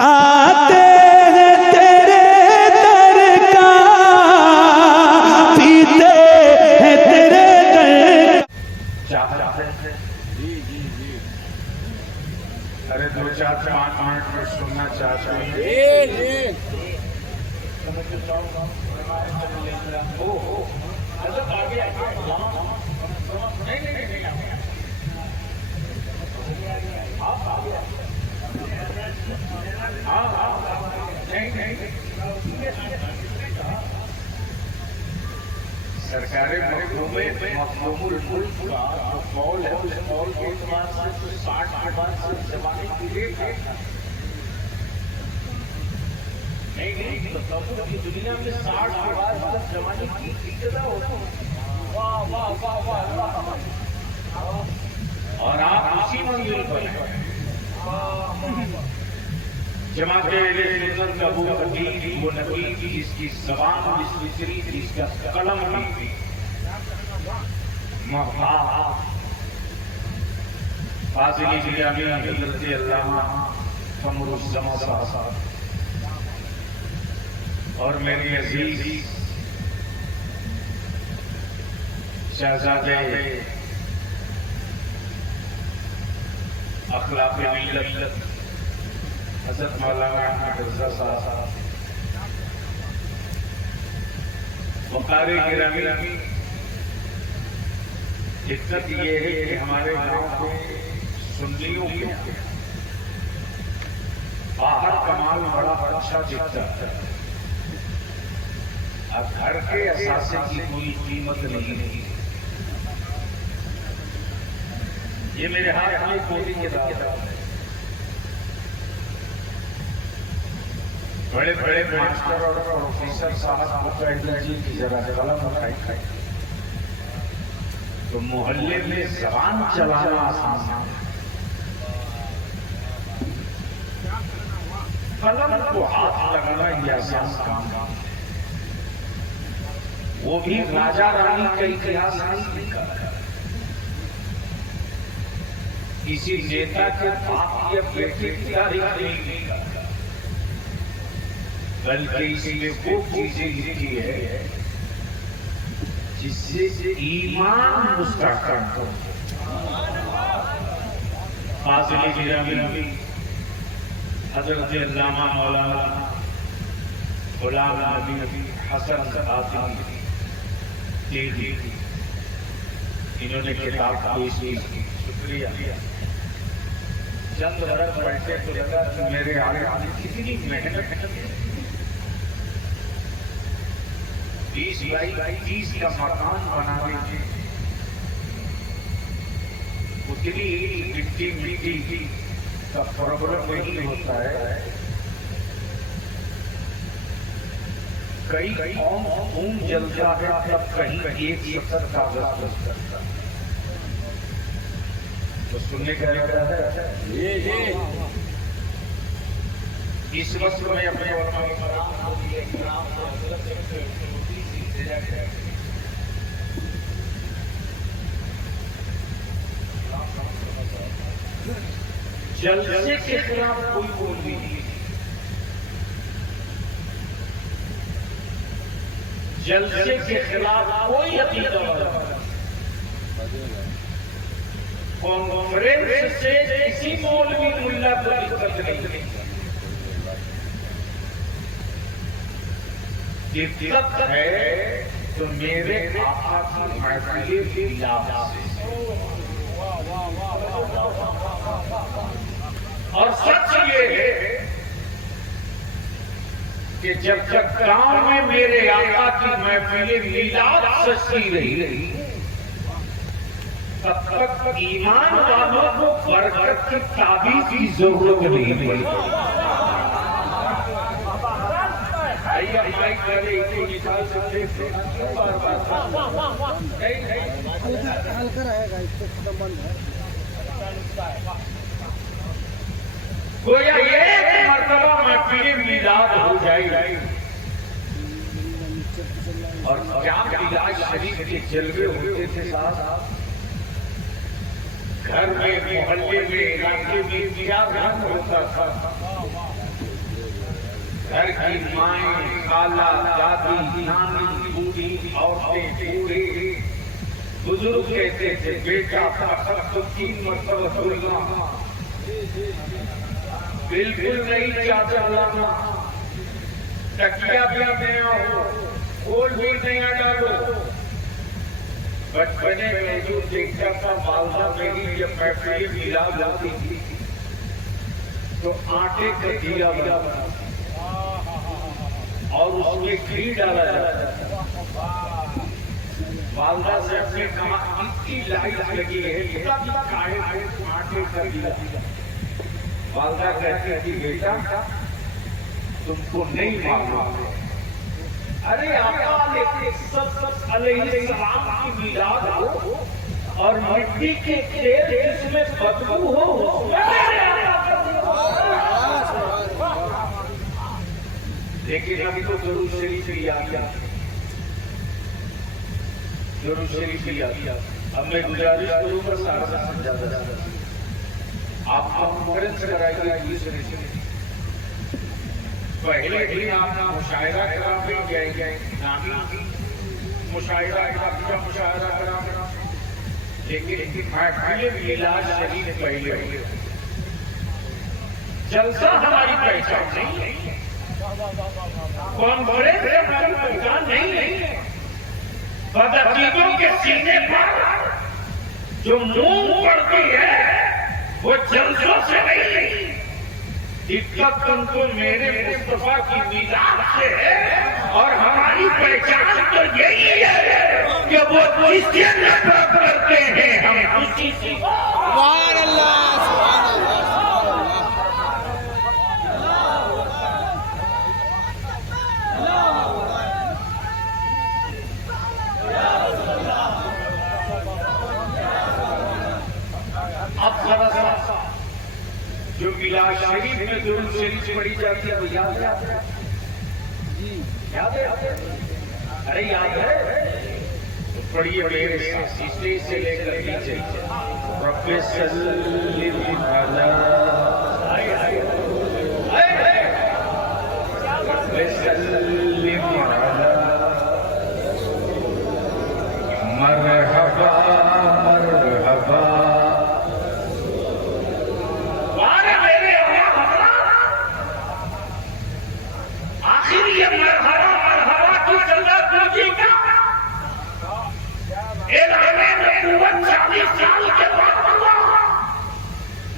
खाते हैं तेरे दर का, पीते हैं तेरे दर। अरे 2-4-5 मिनट में सुनना चाहता हूँ। सरकारी मखदूमे मखदूमुल मुल्क का जो मॉल है उस मॉल के एतबार से 60 से जमाने की रेट है। नहीं तो की दुनिया में 60 के बाद जमाने की इब्तदा होती है। वाह वाह वाह वाह वाह। और आप उसी मंजिल पर हैं। जमाते सुन्नत का वो खतीब, वो नबी जिसकी ज़बान मिस्री, जिसका कलम भी फाज़िल गिरामी हज़रत अल्लामा क़मरुज़्ज़मा साहब और मेरे अज़ीज़ शहज़ादे अखलाक़े मिल्लत हज़रत मौलाना अहमद रज़ा साहब, वक़ारे गिरामी। दिक्कत ये है कि हमारे गांव के सुन्नियों के बाहर कमाल बड़ा अच्छा दिखता है, अब घर के असासे की कोई कीमत नहीं है। ये मेरे हाथ में कोटी के दादा है। बड़े बड़े मास्टर और प्रोफेसर साहब को कह दीजिए कि जरा कलम उठाई तो मोहल्ले में ज़बान चलाना आसान है, कलम को हाथ लगाना ये आसान काम है। वो भी राजा रानी का इतिहास नहीं लिखा, किसी नेता के बाप या बेटे की तारीख नहीं लिखा, बल्कि इसमें वो चीजें लिखी है जिससे ईमान मुस्तहकम हो। फाज़िल गिरामी हज़रत अल्लामा मौलाना गुलाम नबी हसन आतिमी इन्होंने किताब पेश की। शुक्रिया। चंद बरस पढ़ते तो लगा कि मेरे आगे कितनी मेहनत है। 20 बाई 30 का मकान बनाने में उतनी मिट्टी का प्रॉब्लम नहीं होता है। कई खून जलता है तब कहीं एक सत्तर कागज करता है। तो सुनने का रहता है ये इस वक्त में अपने जलसे के खिलाफ कोई बोल नहीं, जलसे के खिलाफ कोई अकीदा कॉन्फ्रेंस से किसी मौलवी मुल्ला को दिक्कत नहीं। दिक्कत है तो मेरे आका की महफिल के खिलाफ से। और सच ये है कि जब तक गांव में मेरे आका की महफिलें मिलाद सजती रही तब तक ईमान वालों को बरकत की ताबीज की जरूरत नहीं पड़ी। हल्का रहेगा, इससे खत्म बंद है। गोया एक मर्तबा महफिल मिलाद हो जाएगी और क्या मिलाद शरीफ के जलवे होते थे साहब। घर में, मोहल्ले में, इलाके में क्या रंग होता था। घर की माएं, खाला, दादी, नानी, बूढ़ी, औरतें, बूढ़े, बुजुर्ग कहते थे बेटा फखर तो 3 मरतबा धुलना, बिल्कुल नहीं चाचा लाना, तकिया भी नया हो, कोल भी नया डालो। बचपने में जो देखता था वालदा मेरी जब महफिल मिलाद होती थी तो आटे का दिया बना और उसमें घी डाला जाता था। वालदा से अपने कहा इतनी लाइट लगी है, इतना भी काहे आटे का दिया। वालदा कहती थी बेटा तुमको नहीं मालूम, अरे आका अलैहिस्सलाम की मिलाद हो और मिट्टी के तेल जिसमें बदबू हो, लेकिन अभी तो दुरूद शरीफ की याद, दुरूद शरीफ की याद। अब मैं गुजारिश करूंगा सारा समझा आप कॉन्फ्रेंस कराइए। पहले भी आपका मुशायरा करा भी गए मुशायरा का मुशायरा करा, लेकिन महफिल मिलाद शरीफ पहले जलसा हमारी पहचान नहीं है, कॉन्फ्रेंस हमारी पहचान नहीं है। बदअकीदों के सीने पर जो मूंग पड़ती है वो जलसों से नहीं, दिक्कत तुमको मेरे मुस्तफा की मिलाद से है। और हमारी पहचान तो यही है कि वो जिससे नफरत करते हैं हम उसी से। सुभान अल्लाह, सुभान अल्लाह, अब जरा सा जो मिलाद शरीफ में दुरूद शरीफ पढ़ी जाती है वो याद है? याद है? अरे याद है तो पढ़िए मेरे साथ, स्टेज से लेकर नीचे। रब्बे सल्लिम अला रब्बे सल्लिम अला मरहबा मरहबा। आखिर ये मरहबा मरहबा की सजा दीजिएगा। एलाने नबूवत 40 साल के बाद हुआ,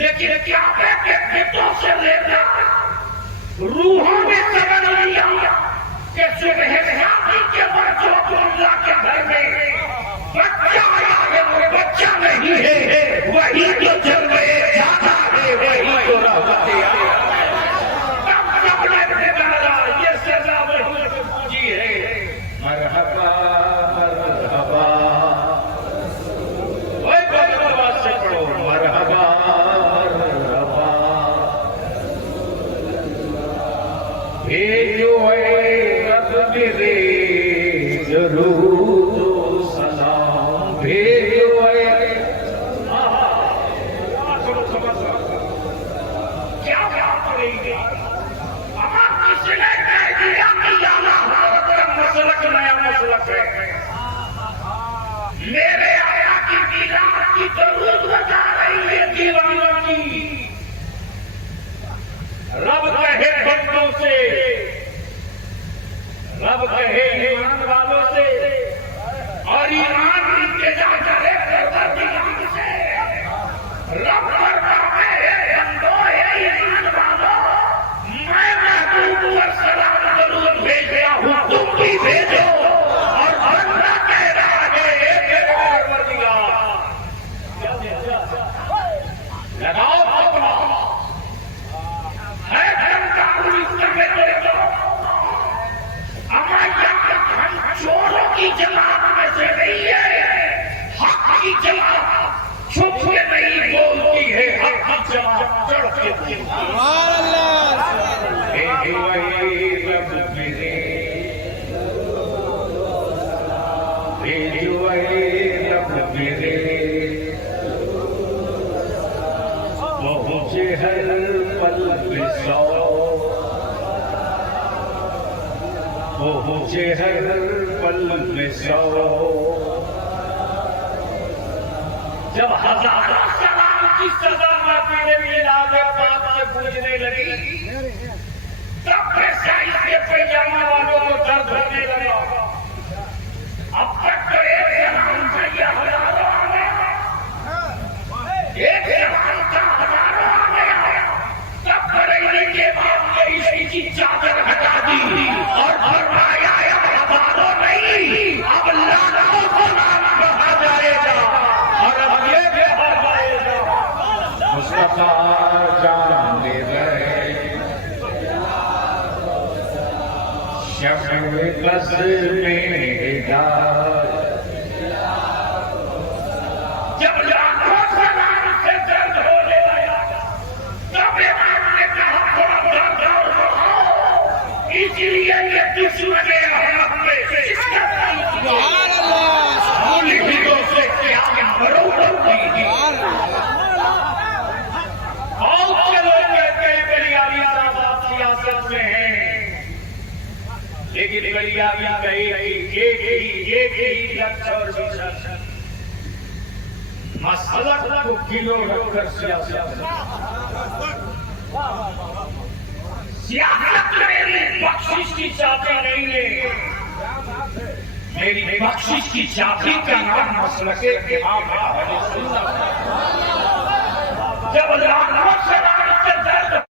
लेकिन काबे के भितों से लेकर रूहों ने समझ लिया कि सुबह शादी के बाद जो अल्लाह के घर में बच्चा आया है वो बच्चा नहीं है, वही जो जल गए ज्यादा है, वही जो रहते आए। तब सबने निकाला ये सजा वही पूजी है। मरहबा मरहबा, ओए बदबाद से पढ़ो मरहबा मरहबा। भेजो रब मेरे जरूर सलाम, भेजो क्या बात पड़ेगी। अगर किसी ने कह दिया कि जाना मसलक नया मसलक है, मेरे आया की दीदार की जरूरत बता रही है दीवानों की। रब कहे बंदों से, रब कहे ईमान वालों से, और ईमान इंतजा करे परवरदिगार से। रब फरमाता है बंदों है ईमान वालों, मैं महबूब पर सलाम जरूर भेजा हूं, तुम भी भेजो। और बंदा कह रहा है एक परवरदिगार लगाओ अपना है धन समय तो हम चोरों की जमात में से नहीं है, पहुंचे हर पल में सौ। जब हजारों सलाम की सजा मेरे मिलाद पाक से गूंजने लगी, तब साइज के पैजामा वालों को दर्द होने लगा। अब तक तो एक सलाम से ये हजारों आ गया, एक सलाम का हजारों आ गया। तब बरेली के बाद मेरी की चादर हटा दी और फरमाया हजारों नहीं, अब लाखों सलाम कहा जाएगा और अब ये कहा जाएगा मुस्तफा जान ले रहे शब बस में जब लाखों सलाम से दर्द होने लगा, तब इमाम ने कहा थोड़ा दर्द और बढ़ाओ, इसलिए ये दुश्मन अहमद में सुभान अल्लाह भूली भी से क्या बरोबर की। और चलो कहते हैं बलियारी साहब सियासत में हैं, लेकिन बलियारी कहे एक ही लक्ष्य और विजन, मसलक को किलो रखकर सियासत मेरी बख्शिश की चाबी नहीं है, मेरी बख्शिश की चाबी का नाम मसलके इमाम अहले सुन्नत। जब लाखों सलाम से